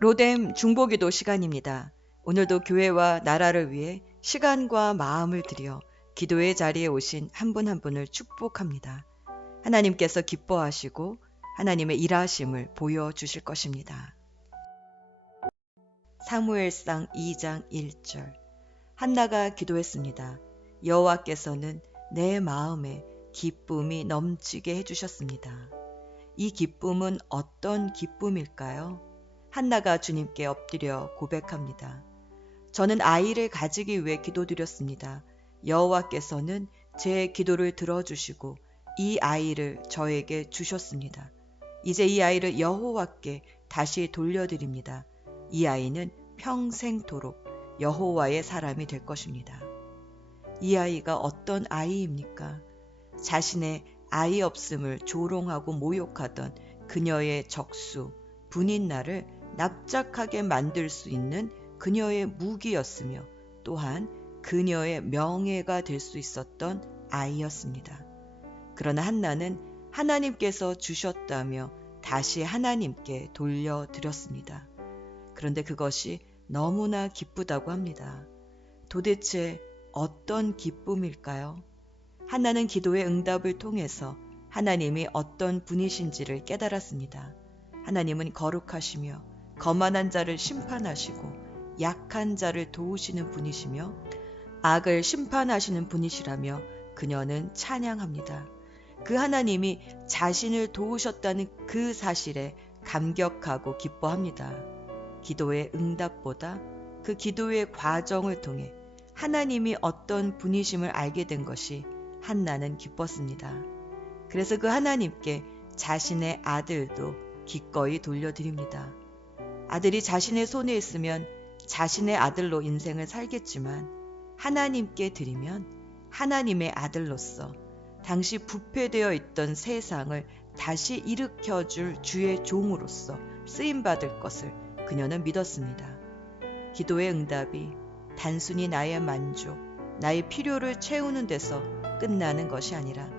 로뎀 중보기도 시간입니다. 오늘도 교회와 나라를 위해 시간과 마음을 들여 기도의 자리에 오신 한 분 한 분을 축복합니다. 하나님께서 기뻐하시고 하나님의 일하심을 보여주실 것입니다. 사무엘상 2장 1절. 한나가 기도했습니다. 여호와께서는 내 마음에 기쁨이 넘치게 해주셨습니다. 이 기쁨은 어떤 기쁨일까요? 한나가 주님께 엎드려 고백합니다. 저는 아이를 가지기 위해 기도드렸습니다. 여호와께서는 제 기도를 들어주시고 이 아이를 저에게 주셨습니다. 이제 이 아이를 여호와께 다시 돌려드립니다. 이 아이는 평생토록 여호와의 사람이 될 것입니다. 이 아이가 어떤 아이입니까? 자신의 아이 없음을 조롱하고 모욕하던 그녀의 적수, 분인나를 납작하게 만들 수 있는 그녀의 무기였으며 또한 그녀의 명예가 될 수 있었던 아이였습니다. 그러나 한나는 하나님께서 주셨다며 다시 하나님께 돌려드렸습니다. 그런데 그것이 너무나 기쁘다고 합니다. 도대체 어떤 기쁨일까요? 한나는 기도의 응답을 통해서 하나님이 어떤 분이신지를 깨달았습니다. 하나님은 거룩하시며 거만한 자를 심판하시고 약한 자를 도우시는 분이시며 악을 심판하시는 분이시라며 그녀는 찬양합니다. 그 하나님이 자신을 도우셨다는 그 사실에 감격하고 기뻐합니다. 기도의 응답보다 그 기도의 과정을 통해 하나님이 어떤 분이심을 알게 된 것이 한나는 기뻤습니다. 그래서 그 하나님께 자신의 아들도 기꺼이 돌려드립니다. 아들이 자신의 손에 있으면 자신의 아들로 인생을 살겠지만 하나님께 드리면 하나님의 아들로서 당시 부패되어 있던 세상을 다시 일으켜줄 주의 종으로서 쓰임받을 것을 그녀는 믿었습니다. 기도의 응답이 단순히 나의 만족, 나의 필요를 채우는 데서 끝나는 것이 아니라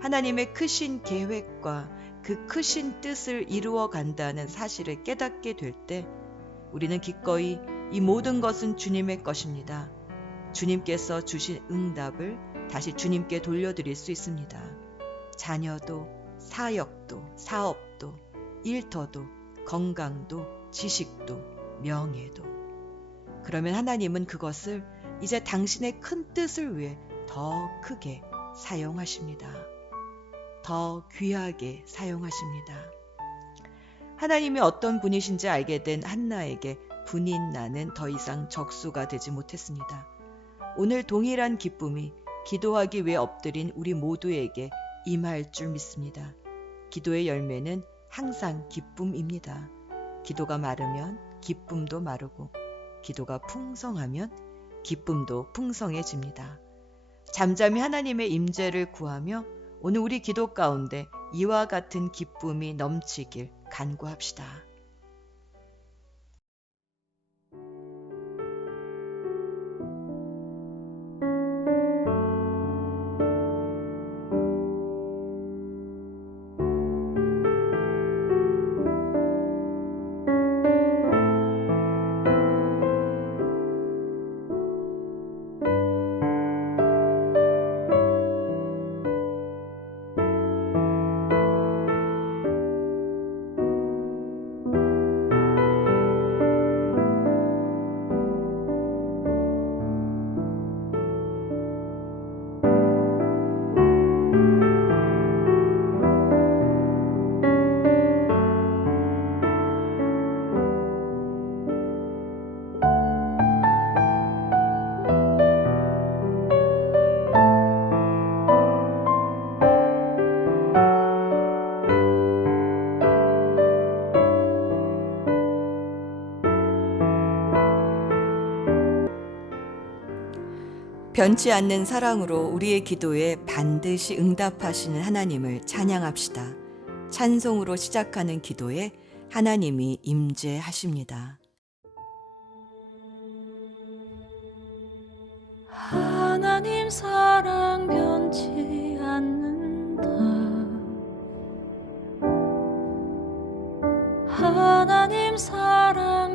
하나님의 크신 계획과 그 크신 뜻을 이루어 간다는 사실을 깨닫게 될 때 우리는 기꺼이 이 모든 것은 주님의 것입니다. 주님께서 주신 응답을 다시 주님께 돌려드릴 수 있습니다. 자녀도, 사역도, 사업도, 일터도, 건강도, 지식도, 명예도. 그러면 하나님은 그것을 이제 당신의 큰 뜻을 위해 더 크게 사용하십니다. 더 귀하게 사용하십니다. 하나님이 어떤 분이신지 알게 된 한나에게 분인나는 더 이상 적수가 되지 못했습니다. 오늘 동일한 기쁨이 기도하기 위해 엎드린 우리 모두에게 임할 줄 믿습니다. 기도의 열매는 항상 기쁨입니다. 기도가 마르면 기쁨도 마르고 기도가 풍성하면 기쁨도 풍성해집니다. 잠잠히 하나님의 임재를 구하며 오늘 우리 기도 가운데 이와 같은 기쁨이 넘치길 간구합시다. 변치 않는 사랑으로 우리의 기도에 반드시 응답하시는 하나님을 찬양합시다. 찬송으로 시작하는 기도에 하나님이 임재하십니다. 하나님 사랑 변치 않는다. 하나님 사랑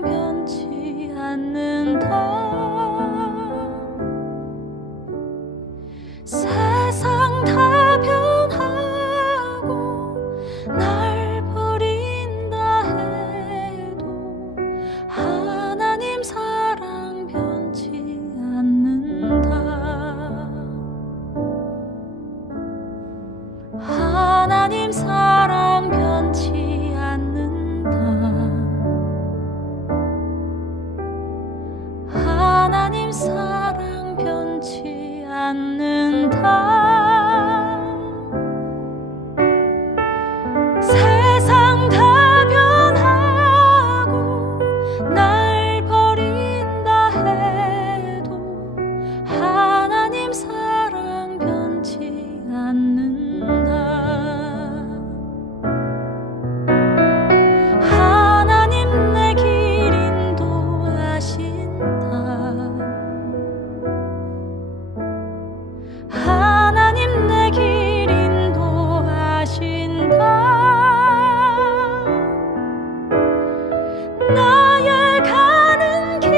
나의 가는 길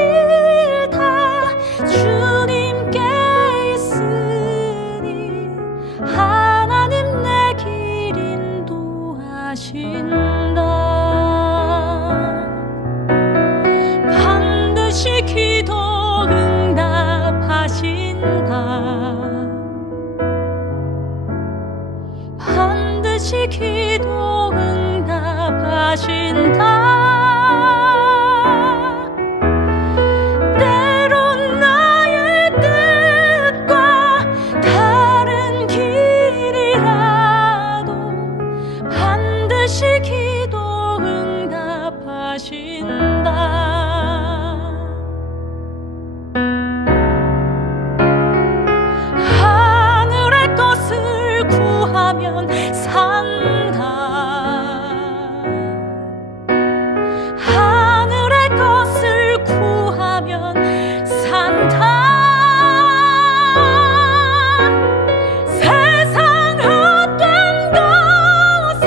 다 주님께 있으니 하나님 내 길 인도하신다. 반드시 기도 응답하신다. 반드시 기도 응답하신다. 때론 나의 뜻과 다른 길이라도 반드시 기도 응답하신다. 하늘의 것을 구하면 산다. 하늘의 것을 구하면 산다. 세상 헛된 것에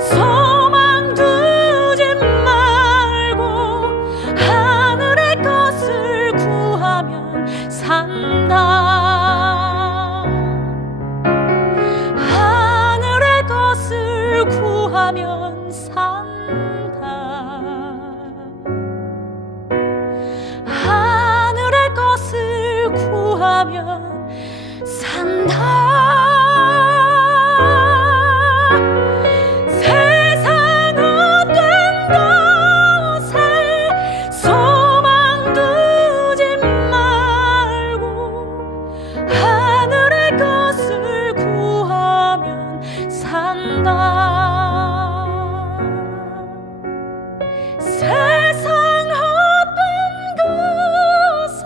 소망 두지 말고 하늘의 것을 구하면 산다. 하늘의 것을 구하면 산다. 하늘의 것을 구하면 산다. 세상 헛된 것에 소망 두지 말고 하늘의 것을 구하면 산다. 세상 헛된 것에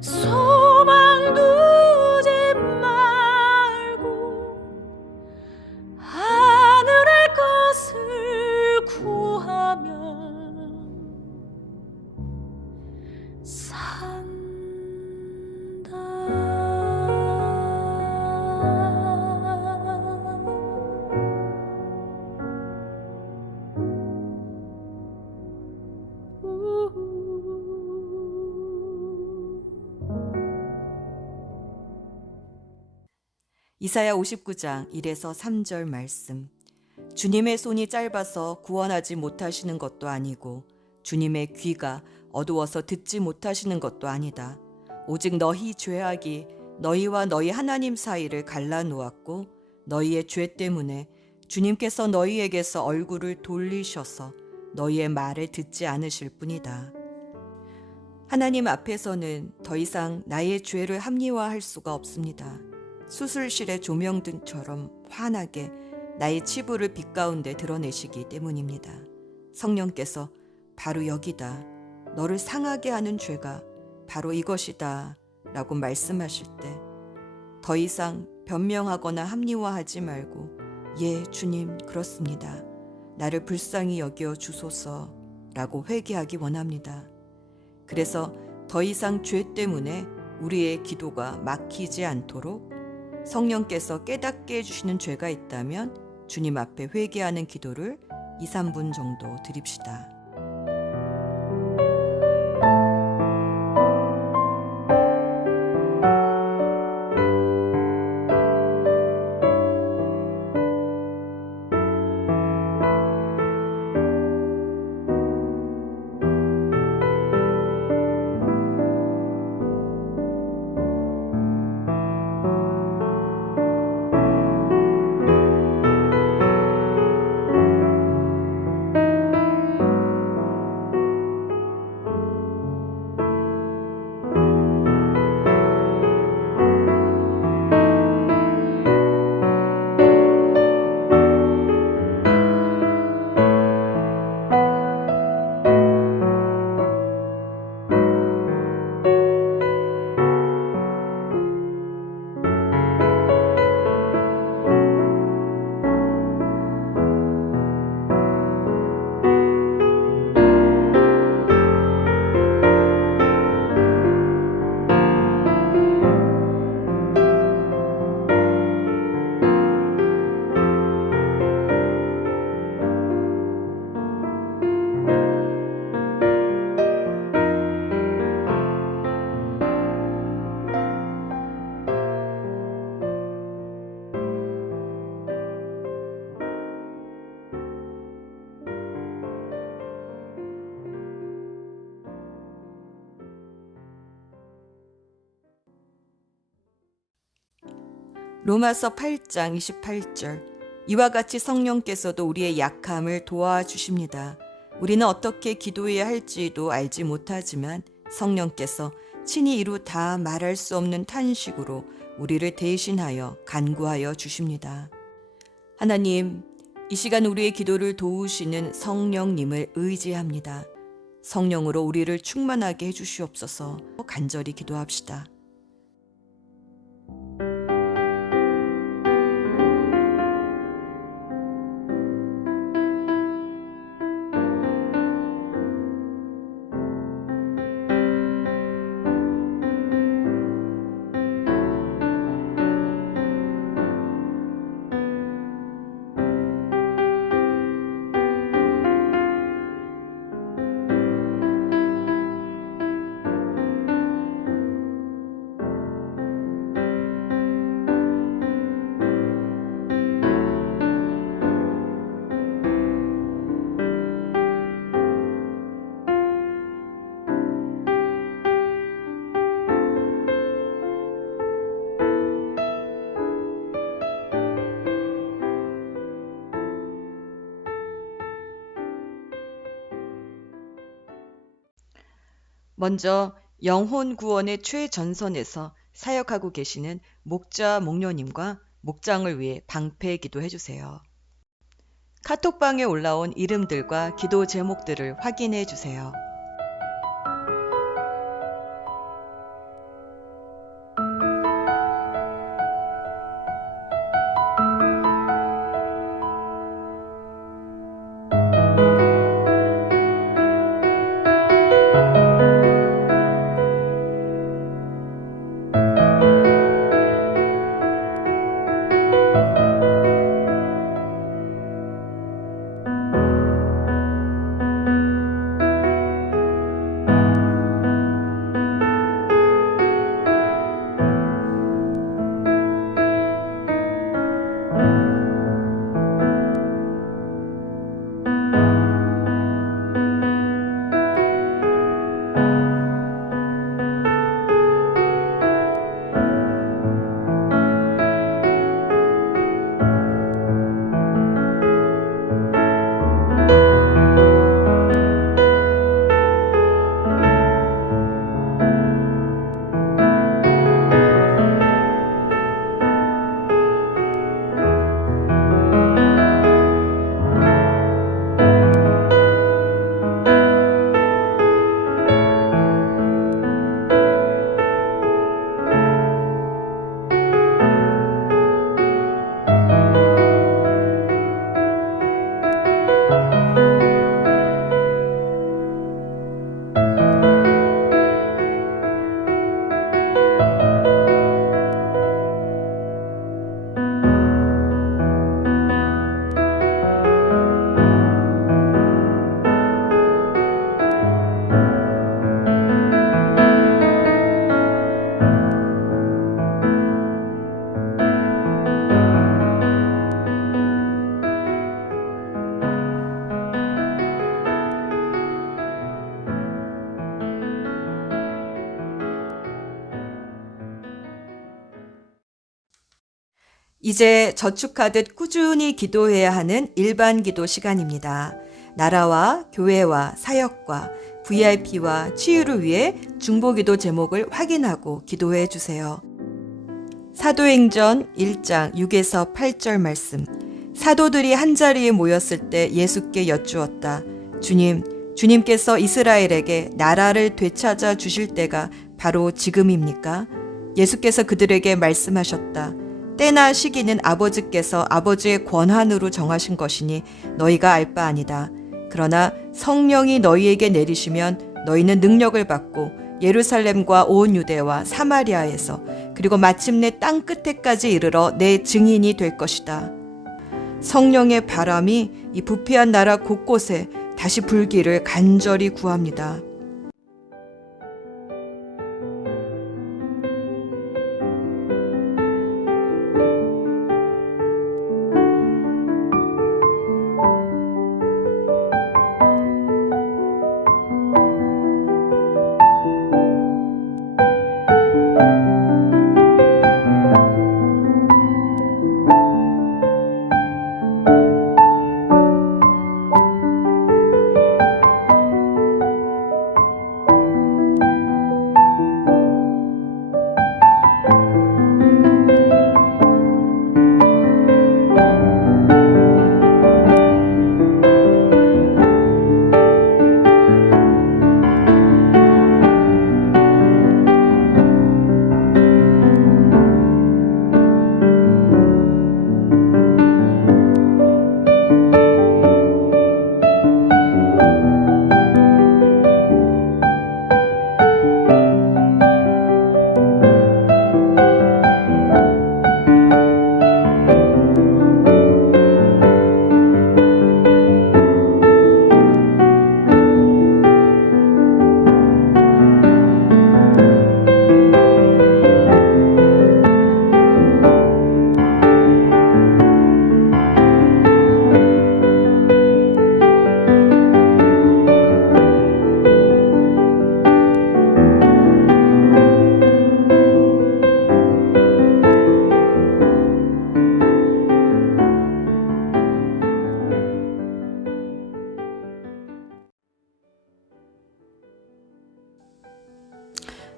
소망 두지 말고 하늘의 것을 구하면 산다. 이사야 59장 1에서 3절 말씀. 주님의 손이 짧아서 구원하지 못하시는 것도 아니고 주님의 귀가 어두워서 듣지 못하시는 것도 아니다. 오직 너희 죄악이 너희와 너희 하나님 사이를 갈라놓았고 너희의 죄 때문에 주님께서 너희에게서 얼굴을 돌리셔서 너희의 말을 듣지 않으실 뿐이다. 하나님 앞에서는 더 이상 나의 죄를 합리화할 수가 없습니다. 수술실의 조명등처럼 환하게 나의 치부를 빛 가운데 드러내시기 때문입니다. 성령께서 바로 여기다, 너를 상하게 하는 죄가 바로 이것이다 라고 말씀하실 때 더 이상 변명하거나 합리화하지 말고 예 주님 그렇습니다. 나를 불쌍히 여겨 주소서 라고 회개하기 원합니다. 그래서 더 이상 죄 때문에 우리의 기도가 막히지 않도록 성령께서 깨닫게 해주시는 죄가 있다면 주님 앞에 회개하는 기도를 2, 3분 정도 드립시다. 로마서 8장 28절. 이와 같이 성령께서도 우리의 약함을 도와주십니다. 우리는 어떻게 기도해야 할지도 알지 못하지만 성령께서 친히 이루 다 말할 수 없는 탄식으로 우리를 대신하여 간구하여 주십니다. 하나님, 이 시간 우리의 기도를 도우시는 성령님을 의지합니다. 성령으로 우리를 충만하게 해주시옵소서. 간절히 기도합시다. 먼저 영혼 구원의 최전선에서 사역하고 계시는 목자 목녀님과 목장을 위해 방패 기도해 주세요. 카톡방에 올라온 이름들과 기도 제목들을 확인해 주세요. 이제 저축하듯 꾸준히 기도해야 하는 일반 기도 시간입니다. 나라와 교회와 사역과 VIP와 치유를 위해 중보기도 제목을 확인하고 기도해 주세요. 사도행전 1장 6에서 8절 말씀. 사도들이 한자리에 모였을 때 예수께 여쭈었다. 주님께서 이스라엘에게 나라를 되찾아 주실 때가 바로 지금입니까? 예수께서 그들에게 말씀하셨다. 때나 시기는 아버지께서 아버지의 권한으로 정하신 것이니 너희가 알 바 아니다. 그러나 성령이 너희에게 내리시면 너희는 능력을 받고 예루살렘과 온 유대와 사마리아에서 그리고 마침내 땅 끝에까지 이르러 내 증인이 될 것이다. 성령의 바람이 이 부패한 나라 곳곳에 다시 불기를 간절히 구합니다.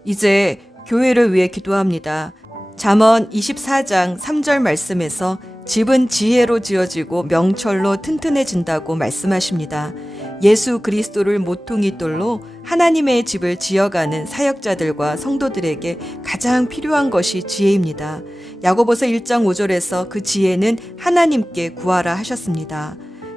이제 교회를 위해 기도합니다. 잠언 24장 3절 말씀에서 집은 지혜로 지어지고 명철로 튼튼해진다고 말씀하십니다. 예수 그리스도를 모퉁이 돌로 하나님의 집을 지어가는 사역자들과 성도들에게 가장 필요한 것이 지혜입니다. 야고보서 1장 5절에서 그 지혜는 하나님께 구하라 하셨습니다.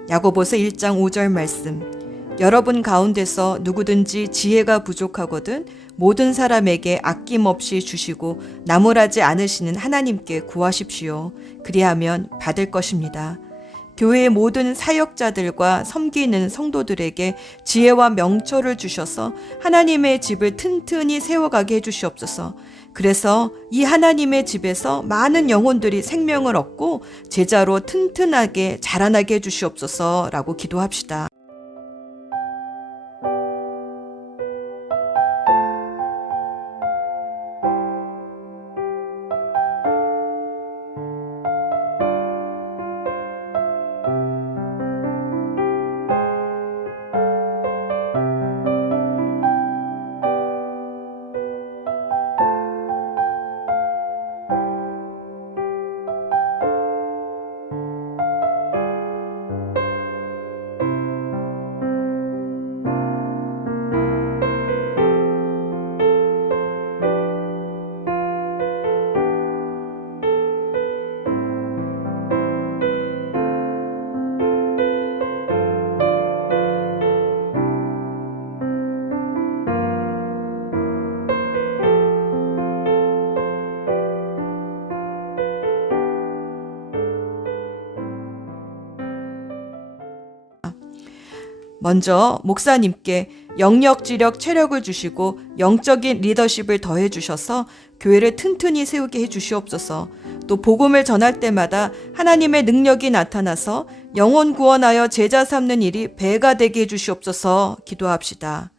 야고보서 1장 5절 말씀. 여러분 가운데서 누구든지 지혜가 부족하거든 모든 사람에게 아낌없이 주시고 나무라지 않으시는 하나님께 구하십시오. 그리하면 받을 것입니다. 교회의 모든 사역자들과 섬기는 성도들에게 지혜와 명철을 주셔서 하나님의 집을 튼튼히 세워가게 해주시옵소서. 그래서 이 하나님의 집에서 많은 영혼들이 생명을 얻고 제자로 튼튼하게 자라나게 해주시옵소서라고 기도합시다. 먼저 목사님께 영역, 지력, 체력을 주시고 영적인 리더십을 더해 주셔서 교회를 튼튼히 세우게 해 주시옵소서. 또 복음을 전할 때마다 하나님의 능력이 나타나서 영혼 구원하여 제자 삼는 일이 배가 되게 해 주시옵소서 기도합시다.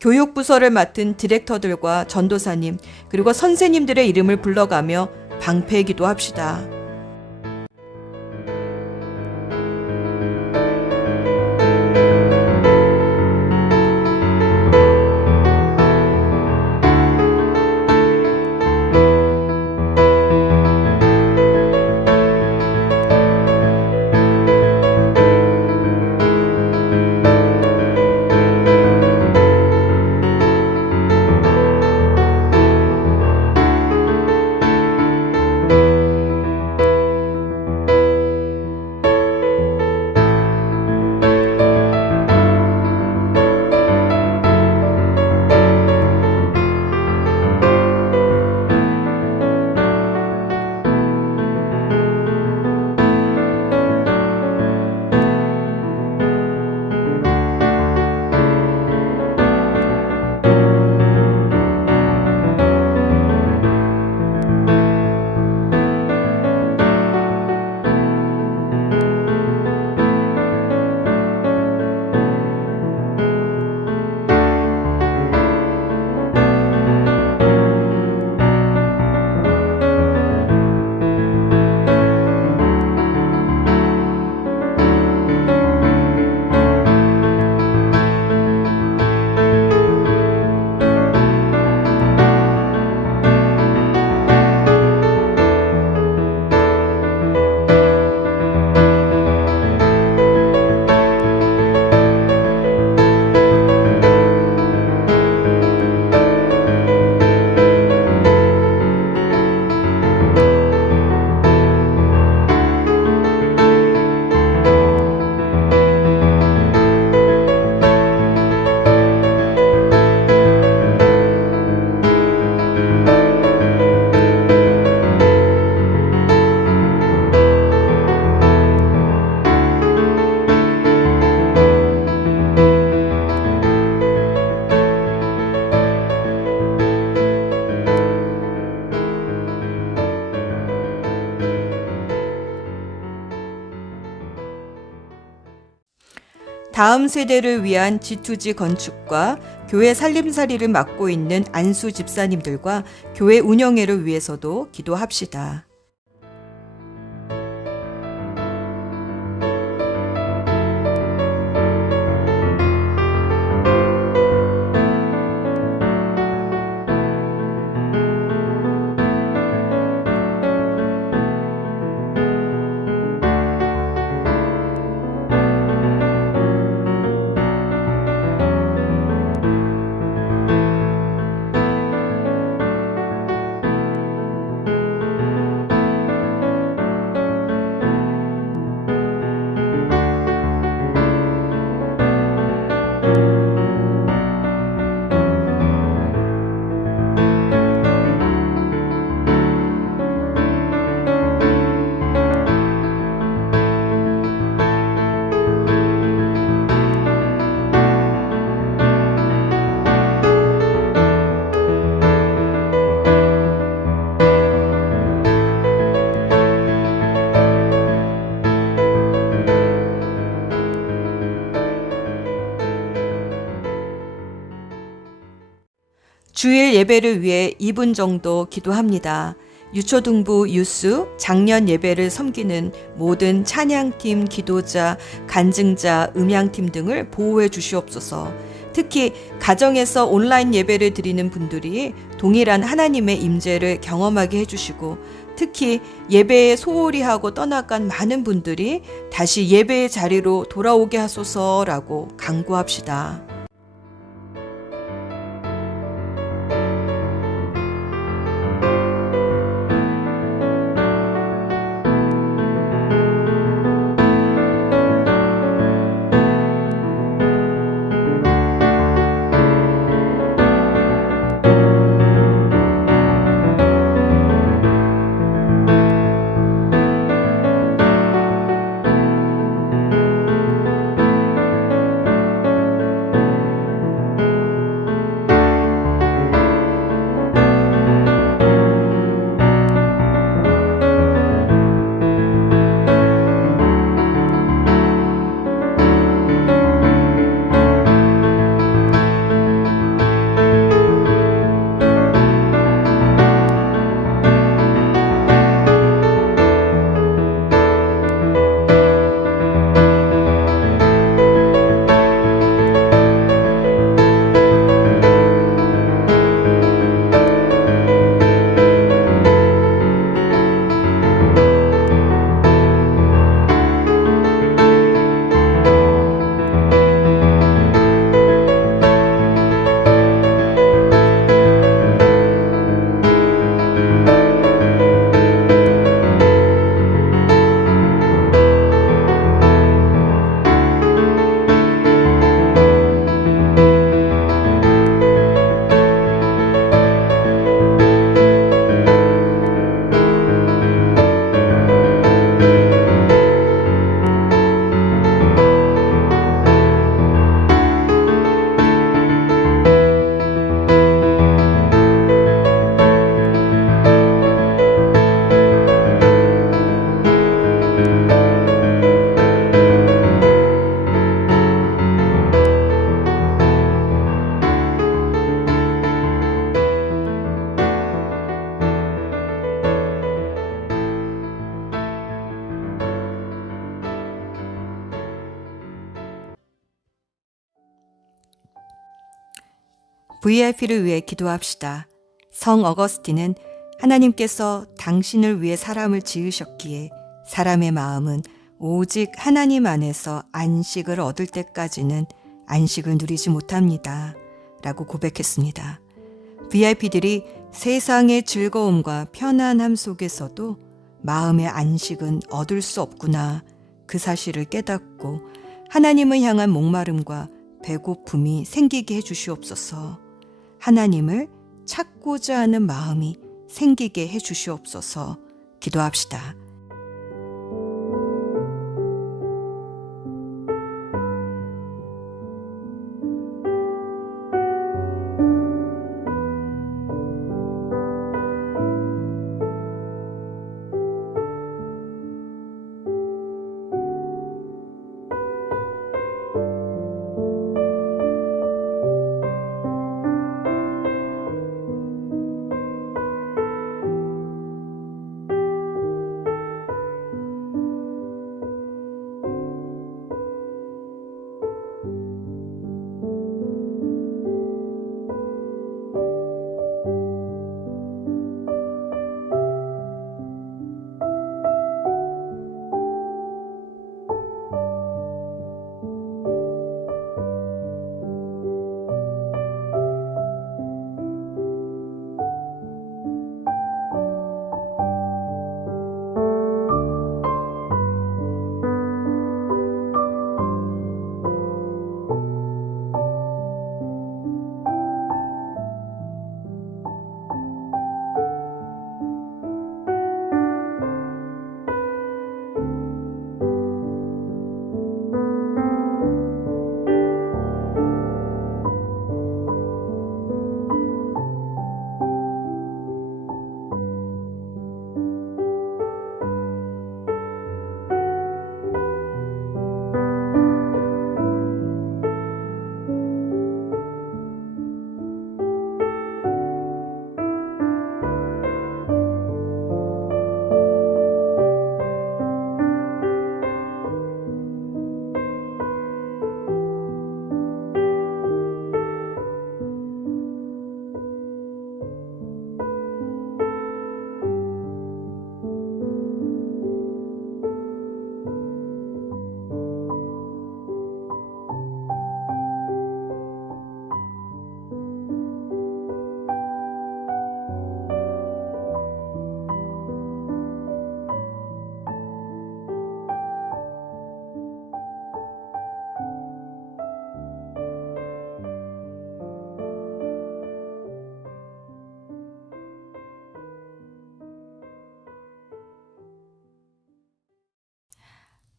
교육부서를 맡은 디렉터들과 전도사님 그리고 선생님들의 이름을 불러가며 방패기도 합시다. 다음 세대를 위한 G2G 건축과 교회 살림살이를 맡고 있는 안수 집사님들과 교회 운영회를 위해서도 기도합시다. 주일 예배를 위해 2분 정도 기도합니다. 유초등부 유스 작년 예배를 섬기는 모든 찬양팀, 기도자, 간증자, 음향팀 등을 보호해 주시옵소서. 특히 가정에서 온라인 예배를 드리는 분들이 동일한 하나님의 임재를 경험하게 해주시고, 특히 예배에 소홀히 하고 떠나간 많은 분들이 다시 예배의 자리로 돌아오게 하소서라고 간구합시다. VIP를 위해 기도합시다. 성 어거스틴은 하나님께서 당신을 위해 사람을 지으셨기에 사람의 마음은 오직 하나님 안에서 안식을 얻을 때까지는 안식을 누리지 못합니다. 라고 고백했습니다. VIP들이 세상의 즐거움과 편안함 속에서도 마음의 안식은 얻을 수 없구나, 그 사실을 깨닫고 하나님을 향한 목마름과 배고픔이 생기게 해주시옵소서. 하나님을 찾고자 하는 마음이 생기게 해주시옵소서. 기도합시다.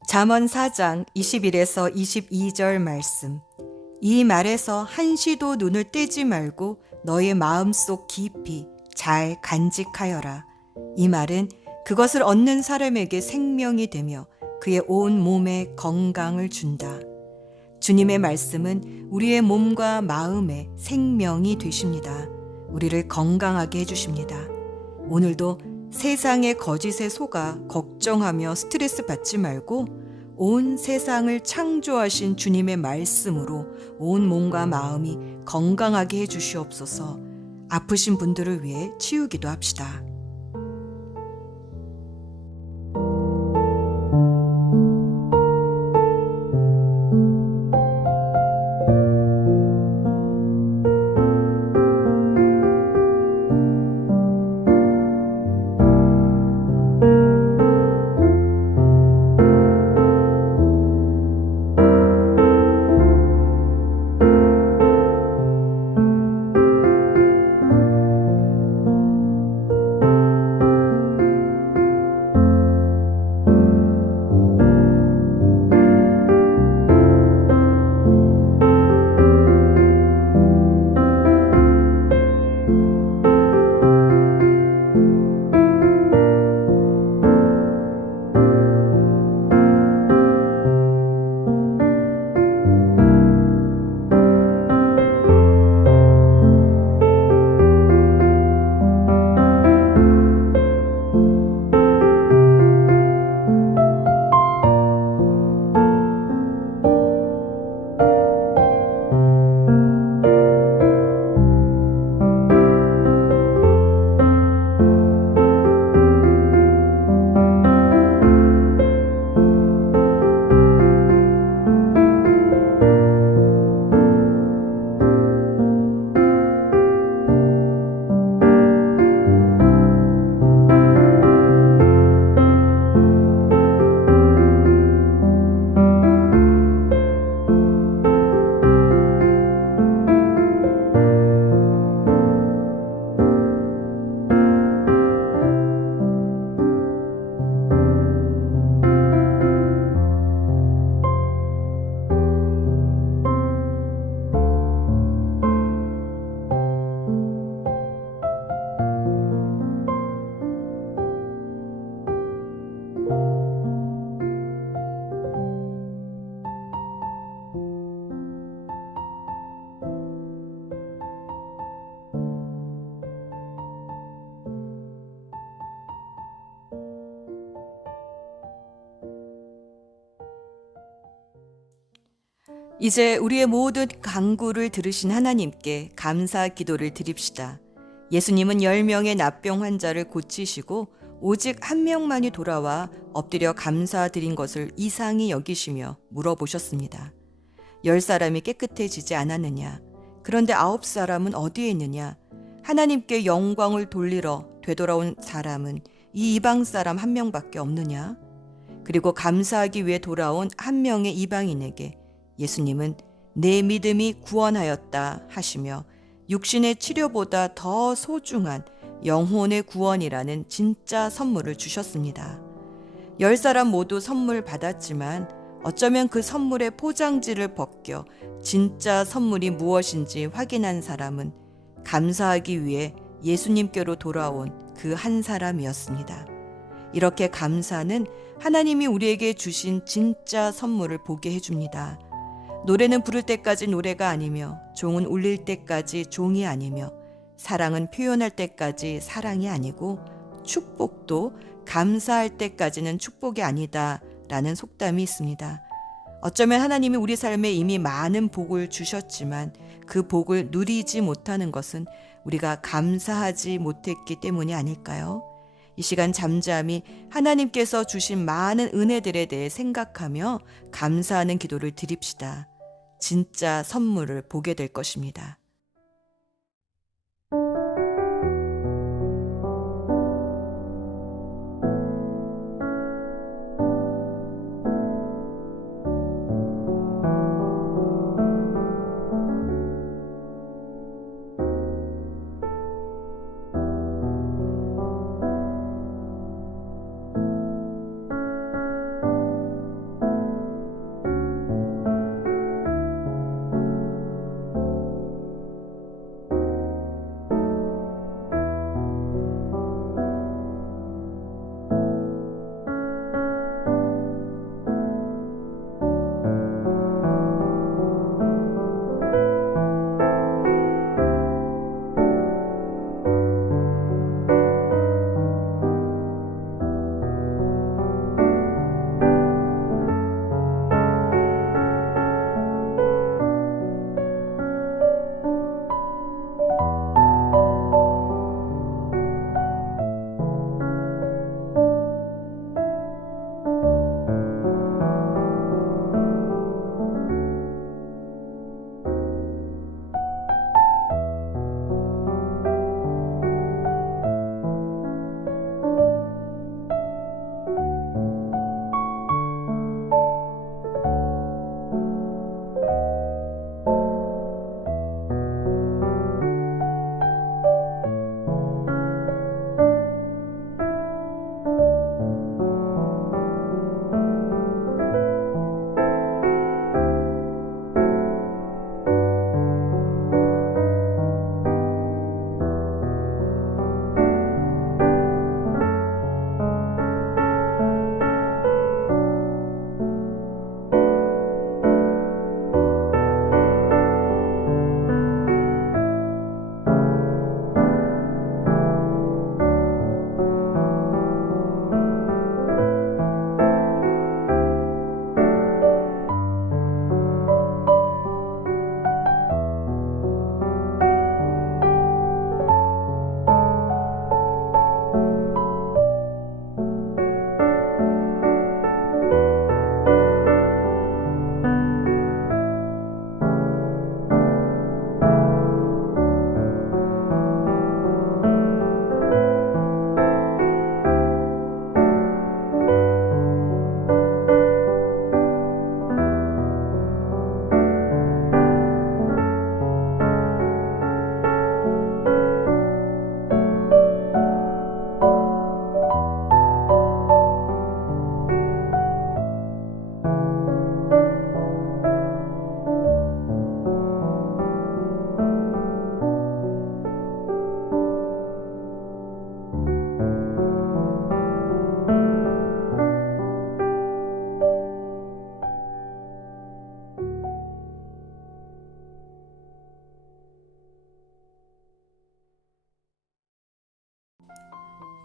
잠언 4장 21에서 22절 말씀. 이 말에서 한시도 눈을 떼지 말고 너의 마음속 깊이 잘 간직하여라. 이 말은 그것을 얻는 사람에게 생명이 되며 그의 온 몸에 건강을 준다. 주님의 말씀은 우리의 몸과 마음에 생명이 되십니다. 우리를 건강하게 해주십니다. 오늘도 세상의 거짓에 속아 걱정하며 스트레스 받지 말고 온 세상을 창조하신 주님의 말씀으로 온 몸과 마음이 건강하게 해주시옵소서. 아프신 분들을 위해 치유기도 합시다. 이제 우리의 모든 간구를 들으신 하나님께 감사 기도를 드립시다. 예수님은 10명의 납병 환자를 고치시고 오직 한 명만이 돌아와 엎드려 감사드린 것을 이상히 여기시며 물어보셨습니다. 10사람이 깨끗해지지 않았느냐? 그런데 9사람은 어디에 있느냐? 하나님께 영광을 돌리러 되돌아온 사람은 이 이방 사람 한 명밖에 없느냐? 그리고 감사하기 위해 돌아온 한 명의 이방인에게 예수님은 내 믿음이 구원하였다 하시며 육신의 치료보다 더 소중한 영혼의 구원이라는 진짜 선물을 주셨습니다. 10사람 모두 선물 받았지만 어쩌면 그 선물의 포장지를 벗겨 진짜 선물이 무엇인지 확인한 사람은 감사하기 위해 예수님께로 돌아온 그 한 사람이었습니다. 이렇게 감사는 하나님이 우리에게 주신 진짜 선물을 보게 해줍니다. 노래는 부를 때까지 노래가 아니며 종은 울릴 때까지 종이 아니며 사랑은 표현할 때까지 사랑이 아니고 축복도 감사할 때까지는 축복이 아니다 라는 속담이 있습니다. 어쩌면 하나님이 우리 삶에 이미 많은 복을 주셨지만 그 복을 누리지 못하는 것은 우리가 감사하지 못했기 때문이 아닐까요? 이 시간 잠잠히 하나님께서 주신 많은 은혜들에 대해 생각하며 감사하는 기도를 드립시다. 진짜 선물을 보게 될 것입니다.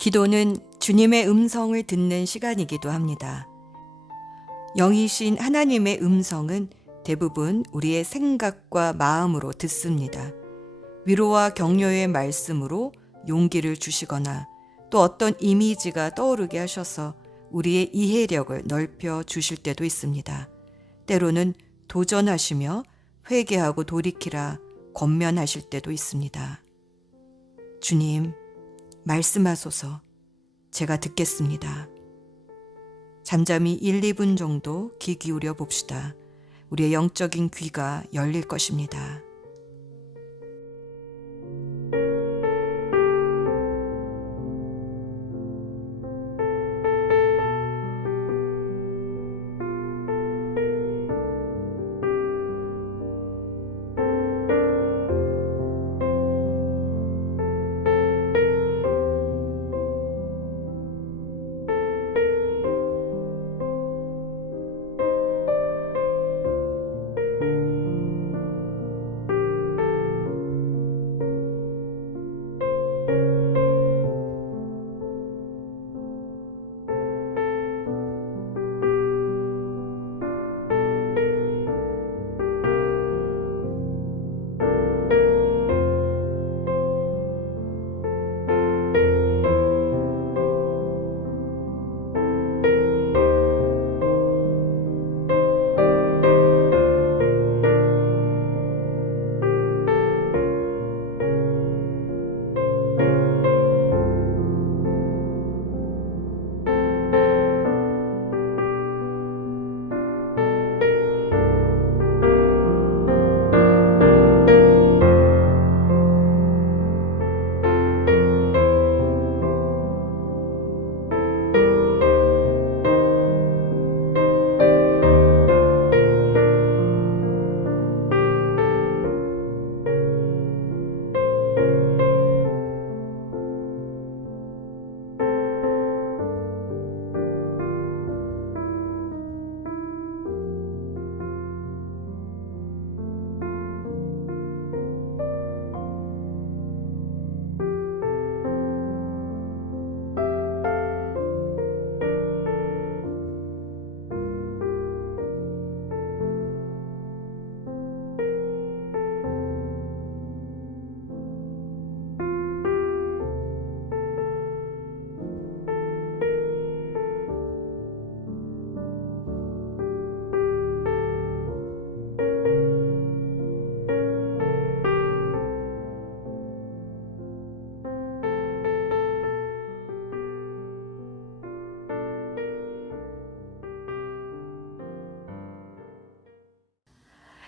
기도는 주님의 음성을 듣는 시간이기도 합니다. 영이신 하나님의 음성은 대부분 우리의 생각과 마음으로 듣습니다. 위로와 격려의 말씀으로 용기를 주시거나 또 어떤 이미지가 떠오르게 하셔서 우리의 이해력을 넓혀 주실 때도 있습니다. 때로는 도전하시며 회개하고 돌이키라 권면하실 때도 있습니다. 주님, 말씀하소서. 제가 듣겠습니다. 잠잠히 1, 2분 정도 귀 기울여 봅시다. 우리의 영적인 귀가 열릴 것입니다.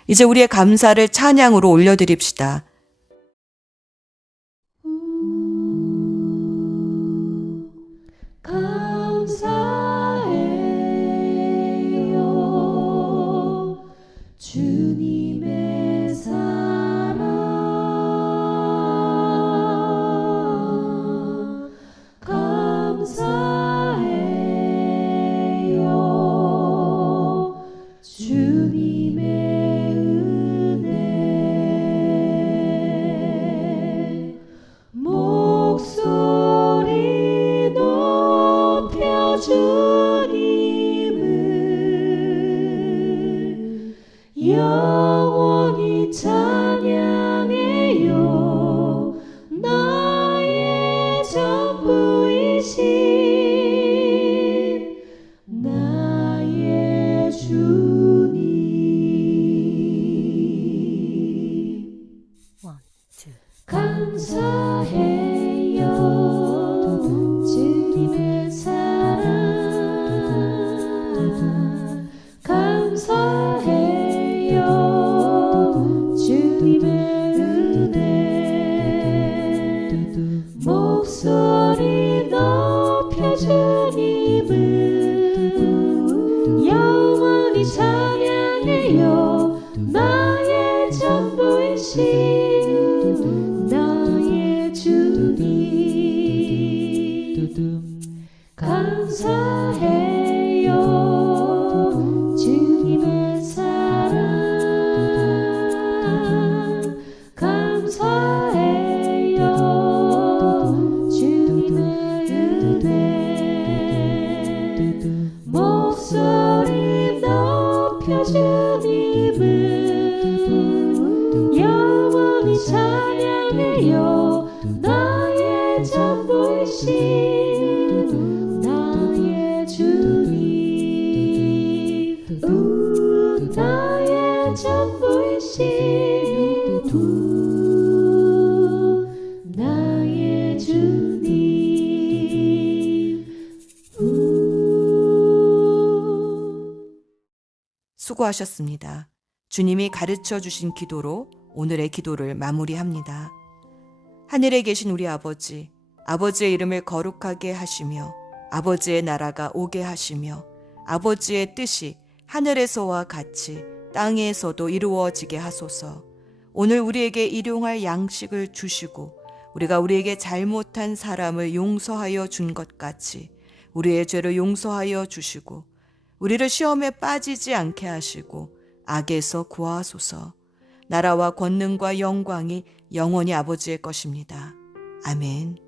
이제 우리의 감사를 찬양으로 올려드립시다. 감사해요 주님의 사랑 감사해요 주님의 은혜 목소리 높여 주님을 영원히 찬양해요 나의 전부이신 나의 주님 감사해요 주님의 사랑 감사해요 주님의 은혜 목소리 높여 주님을 영원히 찬양해요 나의 전부이신 나의 주님 감사해요 주님의 사랑 감사해요 주님의 주님을 영원히 찬양해요. 나의 전부이신 나의 주님, 나의 전부이신 나의 주님. 수고하셨습니다. 주님이 가르쳐 주신 기도로 오늘의 기도를 마무리합니다. 하늘에 계신 우리 아버지, 아버지의 이름을 거룩하게 하시며 아버지의 나라가 오게 하시며 아버지의 뜻이 하늘에서와 같이 땅에서도 이루어지게 하소서. 오늘 우리에게 일용할 양식을 주시고 우리가 우리에게 잘못한 사람을 용서하여 준 것 같이 우리의 죄를 용서하여 주시고 우리를 시험에 빠지지 않게 하시고 악에서 구하소서. 나라와 권능과 영광이 영원히 아버지의 것입니다. 아멘.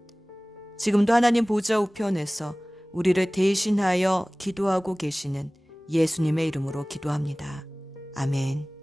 지금도 하나님 보좌 우편에서 우리를 대신하여 기도하고 계시는 예수님의 이름으로 기도합니다. 아멘.